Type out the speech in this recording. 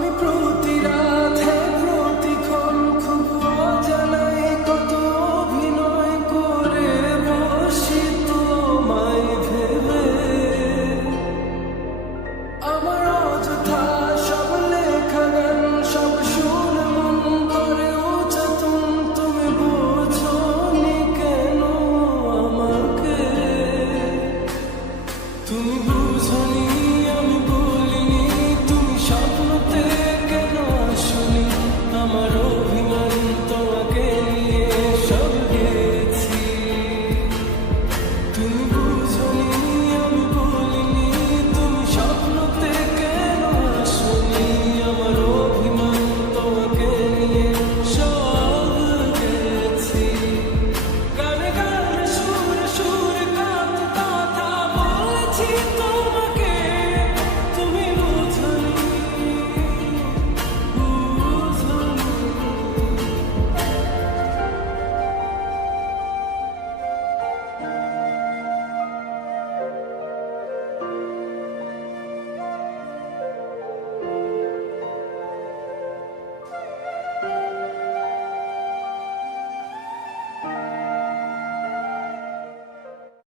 me prove